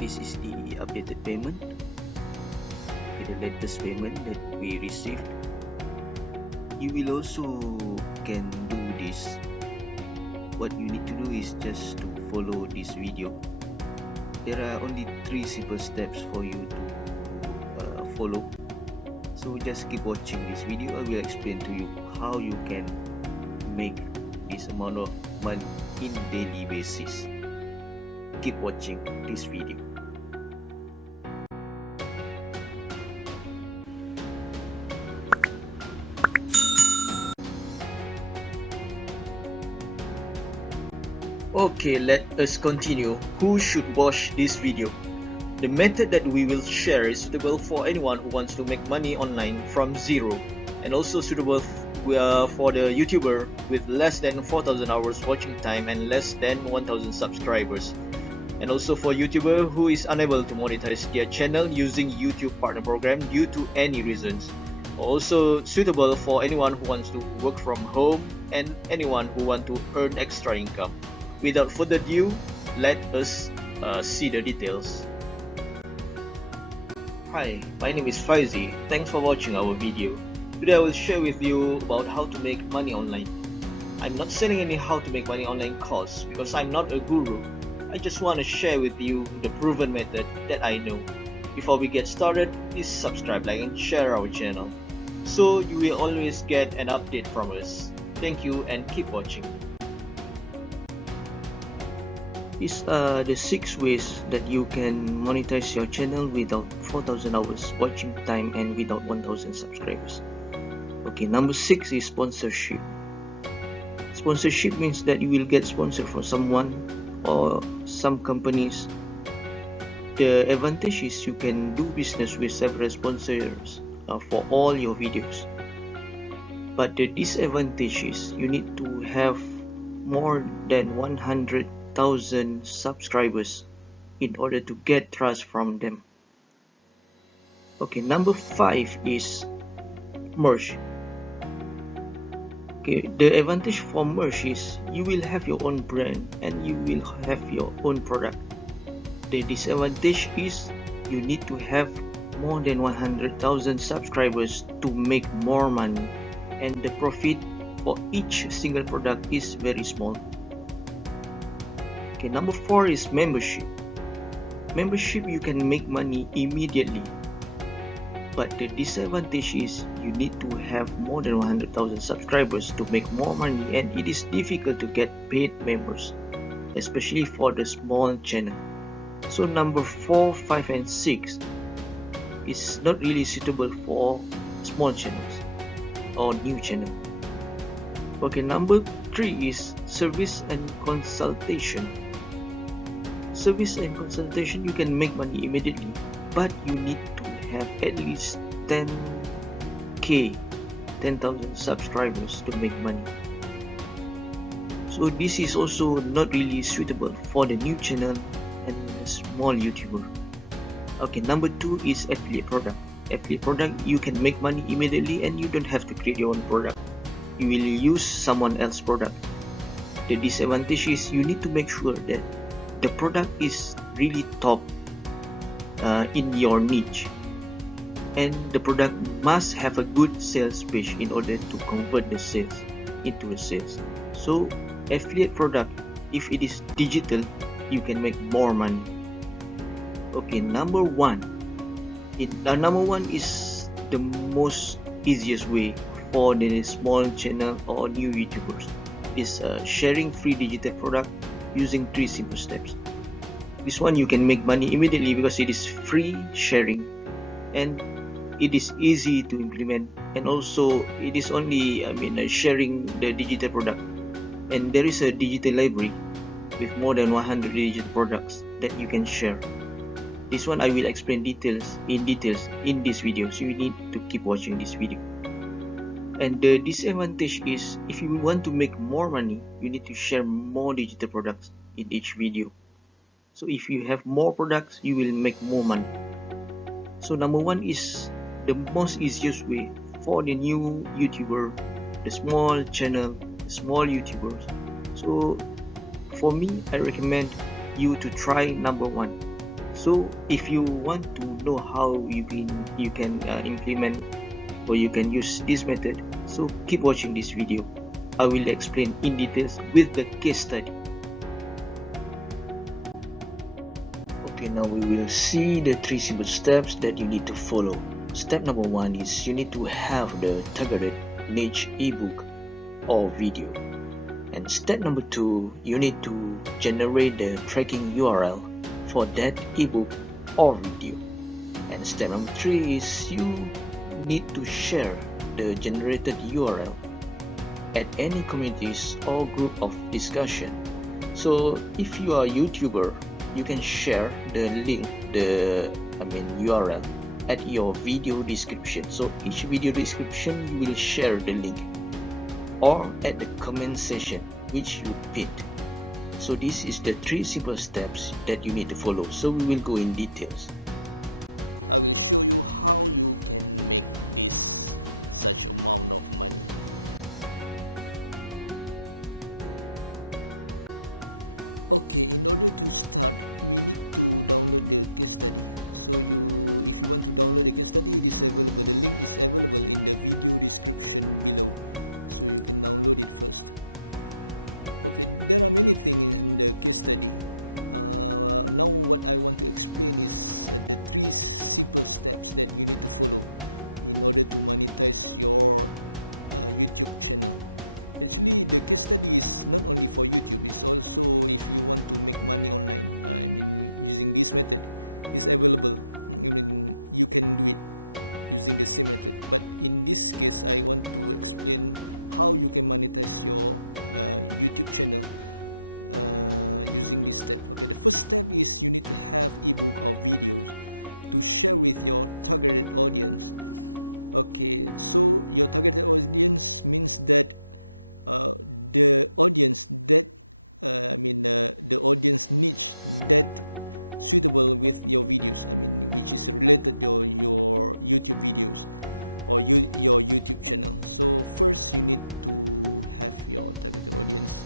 This is the updated payment, the latest payment that we received. You will also can do this. What you need to do is just to follow this video. There are only 3 simple steps for you to follow. So just keep watching this video. I will explain to you how you can make this amount of money in daily basis. Keep watching this video. Okay, let us continue. Who should watch this video? The method that we will share is suitable for anyone who wants to make money online from zero, and also suitable for the YouTuber with less than 4,000 hours watching time and less than 1,000 subscribers, and also for YouTuber who is unable to monetize their channel using YouTube partner program due to any reasons. Also suitable for anyone who wants to work from home and anyone who want to earn extra income. Without further ado, let us see the details. Hi, my name is Faizi. Thanks for watching our video. Today I will share with you about how to make money online. I'm not selling any how to make money online course because I'm not a guru. I just want to share with you the proven method that I know. Before we get started, please subscribe, like and share our channel, so you will always get an update from us. Thank you and keep watching. These are the 6 ways that you can monetize your channel without 4,000 hours watching time and without 1,000 subscribers. Okay, number 6 is sponsorship. Sponsorship means that you will get sponsored from someone or some companies. The advantage is you can do business with several sponsors for all your videos. But the disadvantage is you need to have more than 100,000 subscribers in order to get trust from them. Okay, number 5 is merch. Okay, the advantage for merch is you will have your own brand and you will have your own product. The disadvantage is you need to have more than 100,000 subscribers to make more money, and the profit for each single product is very small. Okay, number 4 is membership. Membership, you can make money immediately, but the disadvantage is you need to have more than 100,000 subscribers to make more money, and it is difficult to get paid members, especially for the small channel. So number 4, 5 and 6 is not really suitable for small channels or new channel. Okay, number 3 is service and consultation. Service and consultation, you can make money immediately, but you need to have at least 10,000 subscribers to make money. So this is also not really suitable for the new channel and the small YouTuber. Okay, number 2 is affiliate product. Affiliate product, you can make money immediately and you don't have to create your own product. You will use someone else's product. The disadvantage is you need to make sure that the product is really top in your niche, and the product must have a good sales page in order to convert the sales into a sales. So affiliate product, if it is digital, you can make more money. Okay, number 1 is the most easiest way for the small channel or new YouTubers, is sharing free digital product using 3 simple steps. This one you can make money immediately because it is free sharing and it is easy to implement, and also it is only sharing the digital product, and there is a digital library with more than 100 digital products that you can share. This one I will explain in details in this video, so you need to keep watching this video. And the disadvantage is if you want to make more money, you need to share more digital products in each video. So if you have more products, you will make more money. So number 1 is the most easiest way for the new YouTuber, the small channel, the small YouTubers. So for me, I recommend you to try number 1. So if you want to know how you can implement or you can use this method, so keep watching this video. I will explain in details with the case study. Okay, now we will see the 3 simple steps that you need to follow. Step number 1 is you need to have the targeted niche ebook or video. And step number 2, you need to generate the tracking URL for that ebook or video. And step number 3 is you need to share the generated URL at any communities or group of discussion. So if you are a YouTuber, you can share the link, URL at your video description. So each video description you will share the link, or at the comment section which you pinned. So this is the 3 simple steps that you need to follow. So we will go in details. I will show you how you can make this such amount of money. Okay, in order to start, we need to download the case study. So if you want to download the case study, it is available. The link is available in the video description below. So you can download it first. Okay, there are many things in the case study. Now what I want to explain is the 3 simple steps that you need to follow in order to monetize your YouTube channel. Actually, the case study is not only for YouTube, it's also if you want to make money online. Using this method is available. You can do it using the same method. But in this case, I want to explain how you can monetize your YouTube channel using this step. Okay, the first step is you need to have ebook or videos to share with your targeted audience. Okay, so your targeted audience means that the audience that the audience niche that suitable with your videos, which is related to your YouTube videos or your YouTube channel. So first you need to have your targeted audience,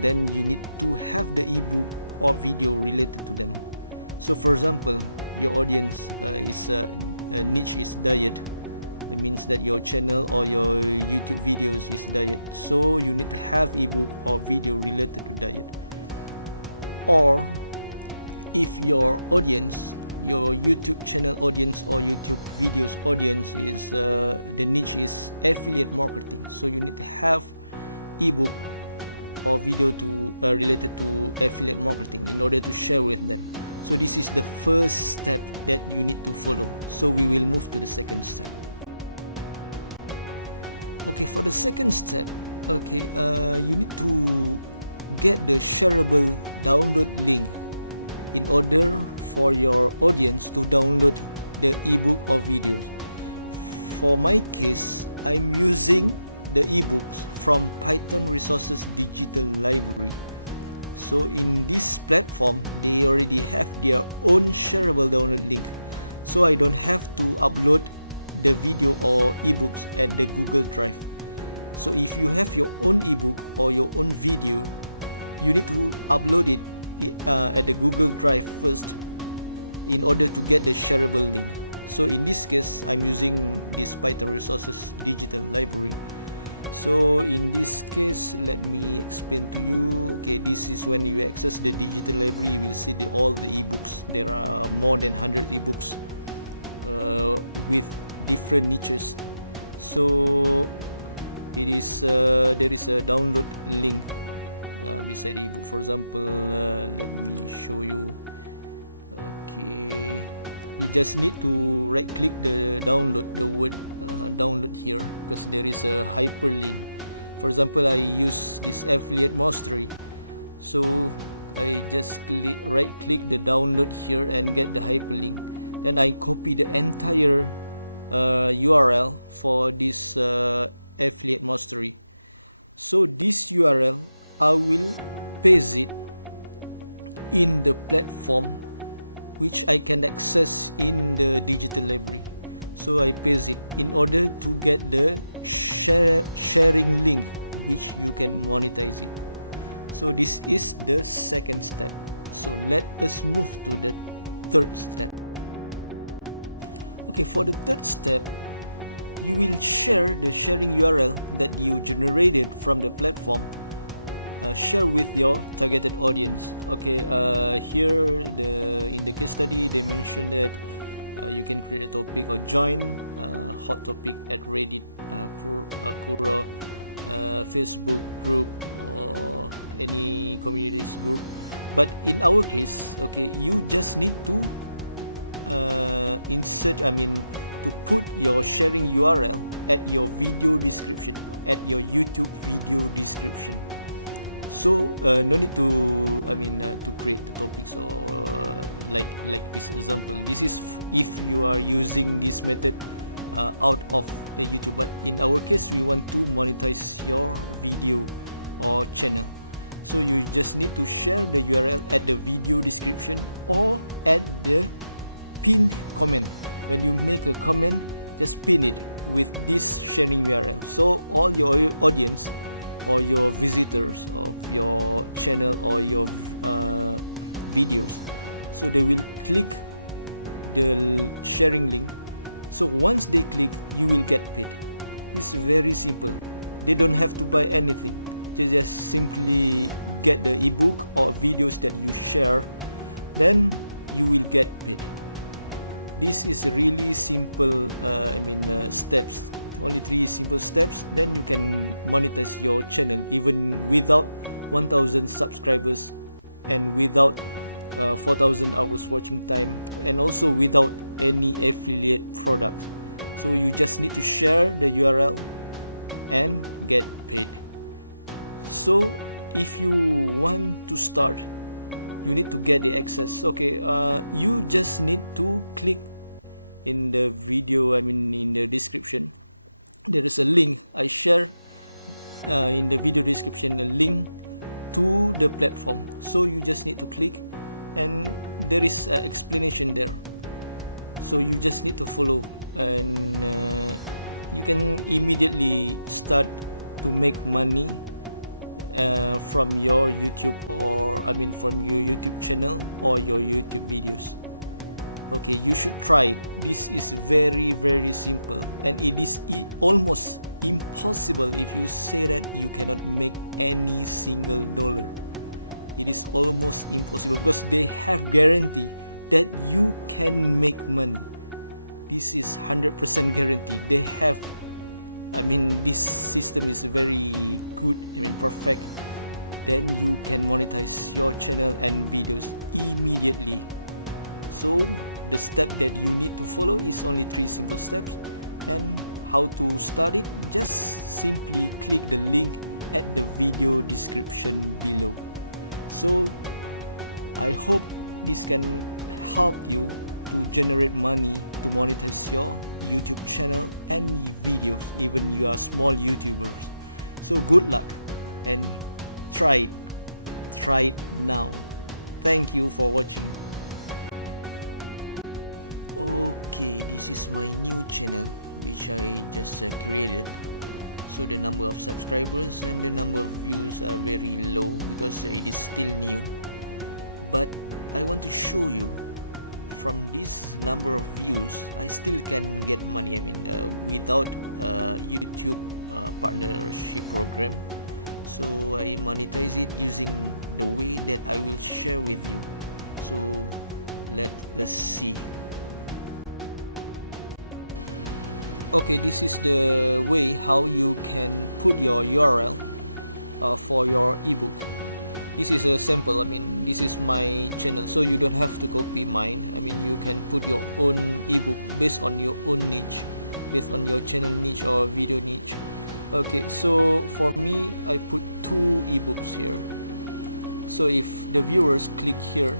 then you need to have the ebook or video related to them. So for example, your audience is niche is diet. It means that your channel or your YouTube videos is diet, so you need to have ebook or video related to diet. Or if your audience, your YouTube channel audience or YouTube videos audience is the niche is affiliate marketing, so you need to have ebook or video to related to affiliate marketing in order to share with them. So this is the first step that you need to follow. So we will move to the second step. Okay, for the second step, you need to get the shareable download link in order for your audience to download the ebook or videos. For my case, I'm using the ebooks from Python Resources Digital Library. So in this platform, they already have their own shareable download link, so I don't have to upload the video or ebooks at the Google Drive. So if you have your own ebook or your own video, you need to upload it at the Google Drive first in order to get the shareable link. So in this case, I'm using this Python Resources Digital Library. So in this case, let me explain to you. Okay, this is when you access the digital library, you will see all the ebooks. There are more than 100 ebooks with different niches. So it is there is a download link beside the ebook. For example, let me show you. Okay, you just need to right click the download, the word download here, because there is a hyperlink. For example, I use this affiliate mastery, so I just right click the download here and get the hyperlink. Then I copy the entire URL for this affiliate mastery. So this URL I will paste it in the platform which I can access in the digital library. So I paste it in order to get the sharing link which you can monetize it. So this is the second step. So let us move to the third step. Okay, for the third step, you will share the sharing URL that you generated from the platform. Share with your targeted audience. Okay, here in the case study they mentioned that you can create a topic or join hot topic at Reddit, Quora, Facebook group, or any communities group. But in our case, okay, you just need to to put your sharing URL at your video description, at your YouTube video description. So no need to to create the topics or like this example. This is if you are using this method out of YouTube, but in our case we want to monetize your video or channel. So you just need to share the URL at the video description or at the pinned comment. When you make a comment, just pin it with this sharing URL, so all your audience or your visitors of your channel or your videos, so they will click the sharing link. So once they click, you will get paid. It's very simple. They don't have to buy anything. They just simply get the ebook or videos that you share, then you will get paid. This is really simple steps. Only 3 simple steps, then you can monetize your channel even without 1000 subscribers and without 4000 hours watching time, and also without any affiliate product. So you just need to share the URL and get paid. So if you want to start, you need to get the access. Okay, you just need to click in the video, in the description. There is a link I share in the video description, a link to the platform. So you just need to click, and there is an explanation there. So you just need to follow, and you can immediately start to make money from your YouTube, or from your YouTube channel or your YouTube videos. Okay, you should try it. This is very simple, and it is almost impossible if you say that you cannot make any single dollar. It is almost impossible because they have guarantee that you can make money. This is 100% guarantee. They have, this system is very good, perfect. Then you can monetize your channel and videos immediately. So the step that you need to follow is only 3 simple steps. And how to start it? Just simply click the link at the video description below. So I hope this can help you to generate money to monetize your YouTube channel and videos, even you are small YouTubers. So good luck and try it now. Thank you for watching. Okay, this is my new channel which I just created. So the number of subscribers and the number of views are very low because it is still new. But I want to show you, from this number of views I still can get money, without YouTube partnership program. So I monetize it using the way that I will share with you. So let us see. Okay, this is the way how you can put your URL for your ebook. This is a sample. This is my channel, so you don't have to copy mine. You can put your own ebook based on your own niche, based on your channel niche or video niche. Okay, so for me, I put 2 ebooks here. So if the viewers click here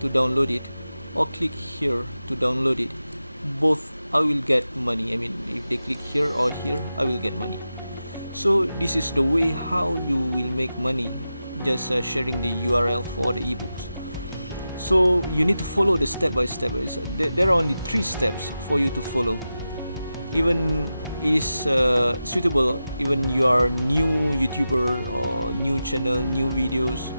to download it, or click here to download it, both I will get money. If they click here or here, I will get money. So this is the way how you will make money, just sharing the URL for the ebooks. So you need to follow the step by step. There are only 3 steps for you to follow. Even is suitable even you are new YouTuber or new channel, new videos,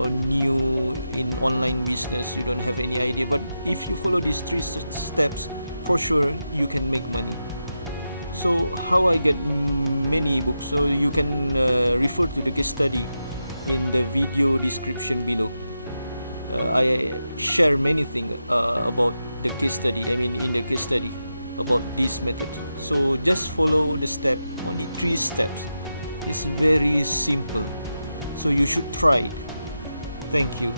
or new in online business, you don't have any idea, but if you follow these 3 steps, for sure you can make money. So how I get many ebooks? So you can refer to the case study in the video description below. I share many things about the case study, I mean in the case study about this method. So just follow the step, only 3 steps. It's very simple, so you should try it. Thank you.